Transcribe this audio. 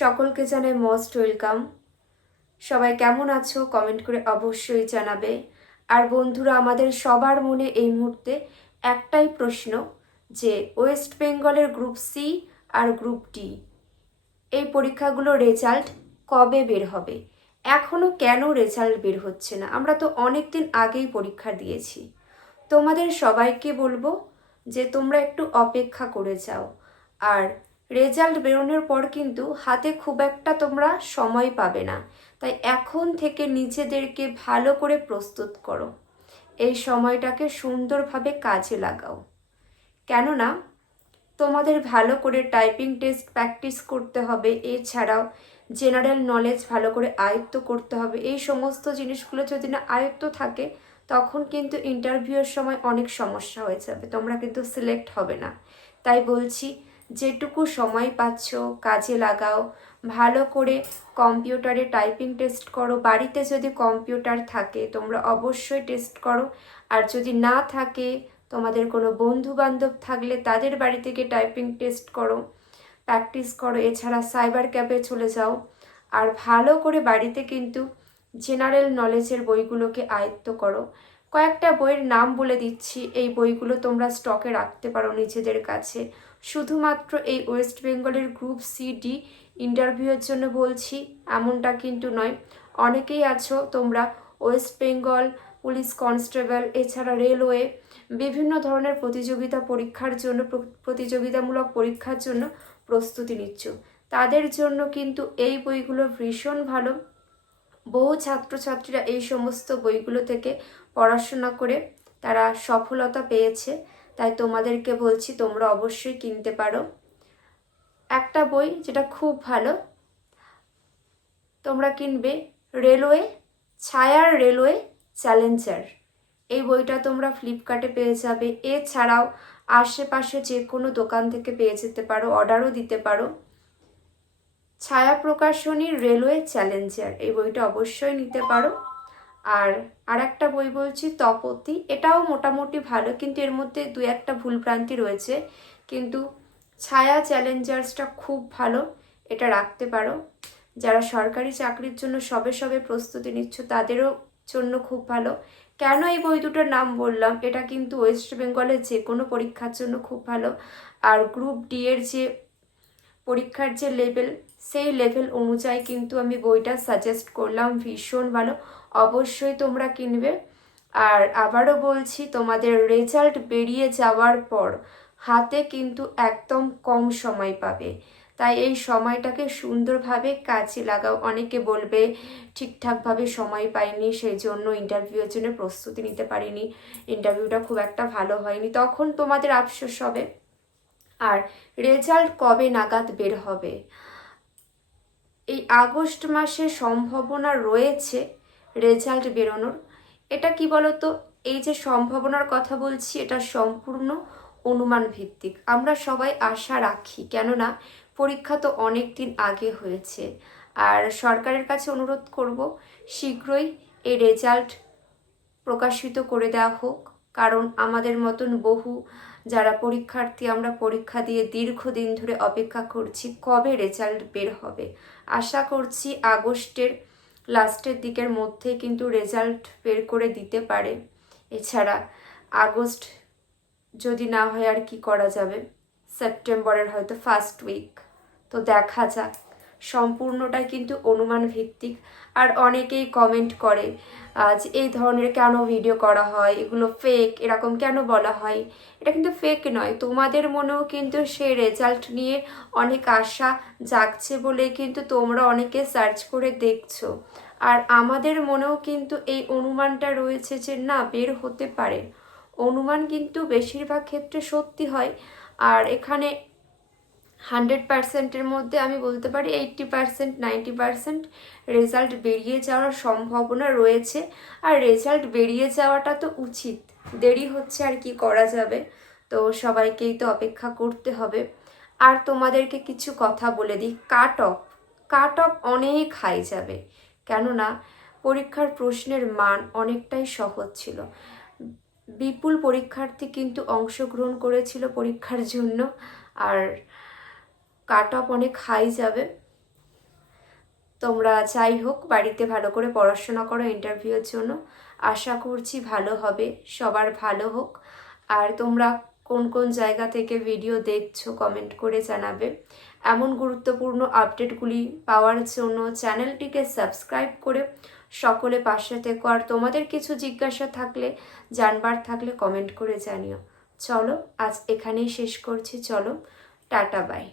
সকলকে জানাই most welcome. সবাই কেমন আছো কমেন্ট করে অবশ্যই জানাবে। আর বন্ধুরা, আমাদের সবার মনে এই মুহূর্তে একটাই প্রশ্ন যে ওয়েস্ট বেঙ্গলের গ্রুপ সি আর গ্রুপ ডি এই পরীক্ষাগুলোর রেজাল্ট কবে বের হবে? এখনও কেন রেজাল্ট বের হচ্ছে না? আমরা তো অনেক দিন আগেই পরীক্ষা দিয়েছি। তোমাদের সবাইকে বলবো যে তোমরা একটু অপেক্ষা করে যাও। আর রেজাল্ট বেরোনোর পর কিন্তু হাতে খুব একটা তোমরা সময় পাবে না, তাই এখন থেকে নিজেদেরকে ভালো করে প্রস্তুত করো, এই সময়টাকে সুন্দরভাবে কাজে লাগাও। কেননা তোমাদের ভালো করে টাইপিং টেস্ট প্র্যাকটিস করতে হবে, এছাড়াও জেনারেল নলেজ ভালো করে আয়ত্ত করতে হবে। এই সমস্ত জিনিসগুলো যদি না আয়ত্ত থাকে তখন কিন্তু ইন্টারভিউয়ের সময় অনেক সমস্যা হয়ে যাবে, তোমরা কিন্তু সিলেক্ট হবে না। তাই বলছি, যেটুকু সময় পাচ্ছ কাজে লাগাও, ভালো করে কম্পিউটারে টাইপিং টেস্ট করো। বাড়িতে যদি কম্পিউটার থাকে তোমরা অবশ্যই টেস্ট করো, আর যদি না থাকে তোমাদের কোনো বন্ধু বান্ধব থাকলে তাদের বাড়ি থেকে টাইপিং টেস্ট করো, প্র্যাকটিস করো। এছাড়া সাইবার ক্যাফে চলে যাও, আর ভালো করে বাড়িতে কিন্তু জেনারেল নলেজের বইগুলোকে আয়ত্ত করো। কয়েকটা বইয়ের নাম বলে দিচ্ছি, এই বইগুলো তোমরা স্টকে রাখতে পারো নিজেদের কাছে। শুধুমাত্র এই ওয়েস্ট বেঙ্গলের গ্রুপ সি ডি ইন্টারভিউয়ের জন্য বলছি এমনটা কিন্তু নয়। অনেকেই আছো তোমরা ওয়েস্ট বেঙ্গল পুলিশ কনস্টেবল, এছাড়া রেলওয়ে, বিভিন্ন ধরনের প্রতিযোগিতামূলক পরীক্ষার জন্য প্রস্তুতি নিচ্ছ। তাদের জন্য কিন্তু এই বইগুলো ভীষণ ভালো। বহু ছাত্রছাত্রীরা এই সমস্ত বইগুলো থেকে পড়াশোনা করে তারা সফলতা পেয়েছে, তাই তোমাদেরকে বলছি তোমরা অবশ্যই কিনতে পারো। একটা বই যেটা খুব ভালো তোমরা কিনবে, রেলওয়ে ছায়ার রেলওয়ে চ্যালেঞ্জার। এই বইটা তোমরা ফ্লিপকার্টে পেয়ে যাবে, এছাড়াও আশেপাশে যে কোনো দোকান থেকে পেয়ে যেতে পারো, অর্ডারও দিতে পারো। ছায়া প্রকাশনীর রেলওয়ে চ্যালেঞ্জার, এই বইটা অবশ্যই নিতে পারো। আর একটা বই বলছি তপতি, এটাও মোটামুটি ভালো, কিন্তু এর মধ্যে দু একটা ভুলভ্রান্তি রয়েছে, কিন্তু ছায়া চ্যালেঞ্জার্সটা খুব ভালো, এটা রাখতে পারো। যারা সরকারি চাকরির জন্য সবে সবে প্রস্তুতি নিচ্ছ তাদেরও জন্য খুব ভালো। কেন এই বই দুটোর নাম বললাম, এটা কিন্তু ওয়েস্ট বেঙ্গলের যে কোনো পরীক্ষার জন্য খুব ভালো। আর গ্রুপ ডি এর যে পরীক্ষার যে লেভেল, সেই লেভেল অনুযায়ী কিন্তু আমি বইটা সাজেস্ট করলাম, ভীষণ ভালো, অবশ্যই তোমরা কিনবে। আর আবারও বলছি, তোমাদের রেজাল্ট বেরিয়ে যাওয়ার পর হাতে কিন্তু একদম কম সময় পাবে, তাই এই সময়টাকে সুন্দরভাবে কাজে লাগাও। অনেকে বলবে ঠিকঠাকভাবে সময় পাইনি, সেই জন্য ইন্টারভিউয়ের জন্য প্রস্তুতি নিতে পারিনি, ইন্টারভিউটা খুব একটা ভালো হয়নি, তখন তোমাদের আফসোস হবে। আর রেজাল্ট কবে নাগাদ বের হবে? এই আগস্ট মাসে সম্ভাবনা রয়েছে রেজাল্ট বেরোনোর। এটা কি বলতো, এই যে সম্ভাবনার কথা বলছি এটা সম্পূর্ণ অনুমান ভিত্তিক। আমরা সবাই আশা রাখি, কেননা পরীক্ষা তো অনেক দিন আগে হয়েছে। আর সরকারের কাছে অনুরোধ করব শীঘ্রই এই রেজাল্ট প্রকাশিত করে দেওয়া হোক, কারণ আমাদের মতন বহু যারা পরীক্ষার্থী, আমরা পরীক্ষা দিয়ে দীর্ঘদিন ধরে অপেক্ষা করছি কবে রেজাল্ট বের হবে। আশা করছি আগস্টের লাস্টের দিকের মধ্যে কিন্তু রেজাল্ট বের করে দিতে পারে। এছাড়া আগস্ট যদি না হয় আর কি করা যাবে, সেপ্টেম্বরের হয়তো ফার্স্ট উইক, তো দেখা যাক। সম্পূর্ণটাই কিন্তু অনুমান ভিত্তিক। আর অনেকেই কমেন্ট করে যে এই ধরনের কেন ভিডিও করা হয়, এগুলো ফেক, এরকম কেন বলা হয়। এটা কিন্তু ফেক নয়, তোমাদের মনেও কিন্তু সেই রেজাল্ট নিয়ে অনেক আশা জাগছে বলে কিন্তু তোমরা অনেকে সার্চ করে দেখছো। আর আমাদের মনেও কিন্তু এই অনুমানটা রয়েছে যে না, বের হতে পারে। অনুমান কিন্তু বেশিরভাগ ক্ষেত্রে সত্যি হয়, আর এখানে 100%-এর মধ্যে আমি বলতে পারি 80%, 90% রেজাল্ট বেরিয়ে যাওয়ার সম্ভাবনা রয়েছে। আর রেজাল্ট বেরিয়ে যাওয়াটা তো উচিত, দেরি হচ্ছে আর কি করা যাবে, তো সবাইকেই তো অপেক্ষা করতে হবে। আর তোমাদেরকে কিছু কথা বলে দিই, কাট অফ অনেক হাই যাবে, কেননা পরীক্ষার প্রশ্নের মান অনেকটাই সহজ ছিল। বিপুল পরীক্ষার্থী কিন্তু অংশগ্রহণ করেছিল পরীক্ষার জন্য, আর কাট অফ অনেক হাই যাবে। তোমরা যাই হোক বাড়িতে ভালো করে পড়াশোনা করো ইন্টারভিউয়ের জন্য। আশা করছি ভালো হবে, সবার ভালো হোক। আর তোমরা কোন কোন জায়গা থেকে ভিডিও দেখছো কমেন্ট করে জানাবে। এমন গুরুত্বপূর্ণ আপডেটগুলি পাওয়ার জন্য চ্যানেলটিকে সাবস্ক্রাইব করে সকলে পাশে থেকো। আর তোমাদের কিছু জিজ্ঞাসা থাকলে, জানবার থাকলে কমেন্ট করে জানিও। চলো আজ এখানেই শেষ করছি, চলো টাটা বাই।